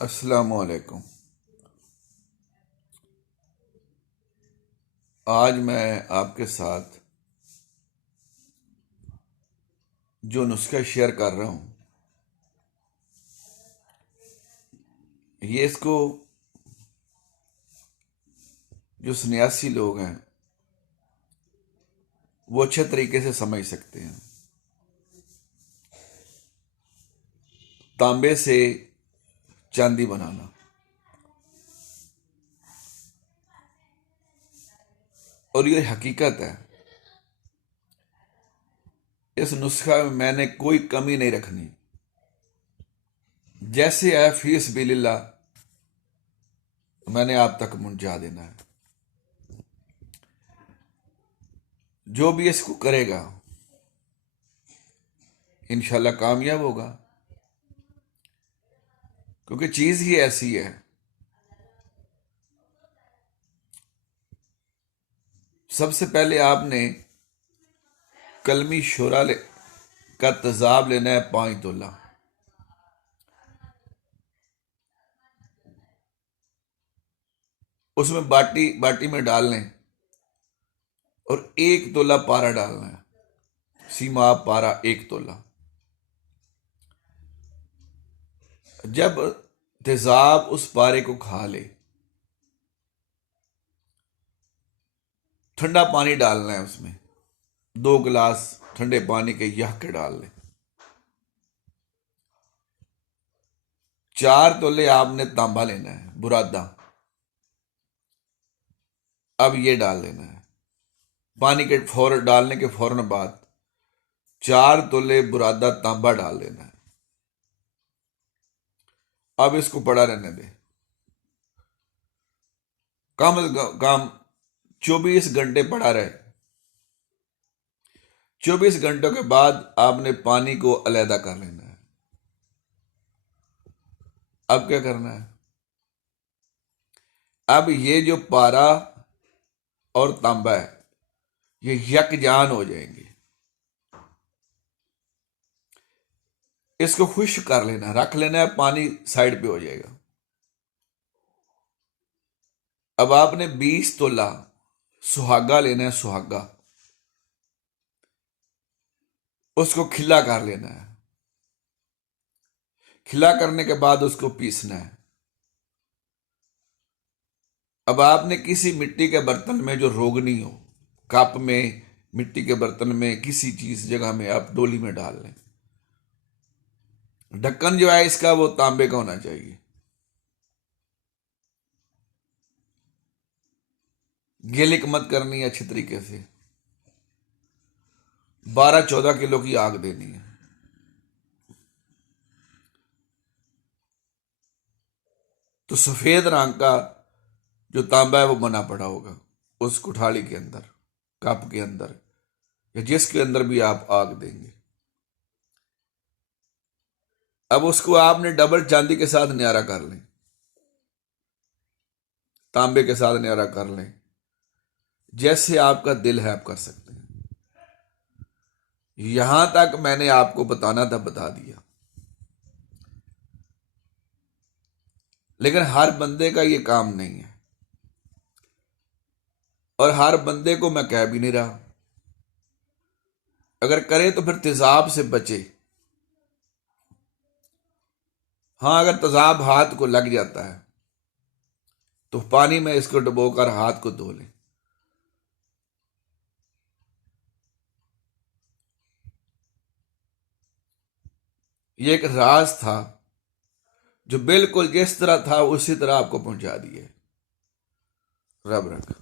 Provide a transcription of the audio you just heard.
अस्सलामुअलैकुम। आज मैं आपके साथ जो नुस्खा शेयर कर रहा हूँ, ये इसको जो सन्यासी लोग हैं वो अच्छे तरीके से समझ सकते हैं। तांबे से चांदी बनाना, और ये हकीकत है। इस नुस्खा में मैंने कोई कमी नहीं रखनी। जैसे है फीस बिलिल्लाह मैंने आप तक पहुंचा देना है। जो भी इसको करेगा इंशाल्लाह कामयाब होगा, क्योंकि चीज ही ऐसी है। सबसे पहले आपने कलमी शोरा का तेजाब लेना है 5 तोला। उसमें बाटी बाटी में डाल लें और 1 तोला पारा डालना है। सीमा पारा 1 तोला। जब तेजाब उस पारे को खा ले, ठंडा पानी डालना है। उसमें 2 गिलास ठंडे पानी के यह के डाल लें। 4 तोले आपने तांबा लेना है, बुरादा। अब ये डाल लेना है। पानी के डालने के फौरन बाद 4 तोले बुरादा तांबा डाल लेना है। अब इसको पड़ा रहने दे। कम से कम 24 घंटे पड़ा रहे। 24 घंटों के बाद आपने पानी को अलहदा कर लेना है। अब क्या करना है? अब ये जो पारा और तांबा है ये यकजान हो जाएंगे। इसको खुश्क कर लेना है, रख लेना है, पानी साइड पे हो जाएगा। अब आपने 20 तोला सुहागा लेना है। सुहागा उसको खिला कर लेना है। खिला करने के बाद उसको पीसना है। अब आपने किसी मिट्टी के बर्तन में जो रोगनी हो, कप में, मिट्टी के बर्तन में, किसी चीज जगह में आप डोली में डाल लें। ढक्कन जो है इसका वो तांबे का होना चाहिए। गिलिक मत करनी है अच्छी तरीके से। 12-14 किलो की आग देनी है। तो सफेद रंग का जो तांबा है वो बना पड़ा होगा उस कुठाली के अंदर, कप के अंदर, या जिसके अंदर भी आप आग देंगे। अब उसको आपने डबल चांदी के साथ न्यारा कर लें, तांबे के साथ न्यारा कर लें। जैसे आपका दिल है आप कर सकते हैं। यहां तक मैंने आपको बताना था, बता दिया। लेकिन हर बंदे का ये काम नहीं है, और हर बंदे को मैं कह भी नहीं रहा। अगर करे तो फिर तेजाब से बचे। हाँ, अगर तेजाब हाथ को लग जाता है तो पानी में इसको डुबोकर हाथ को धो लें। ये एक राज था जो बिल्कुल जिस तरह था उसी तरह आपको पहुंचा दिए। रब रख।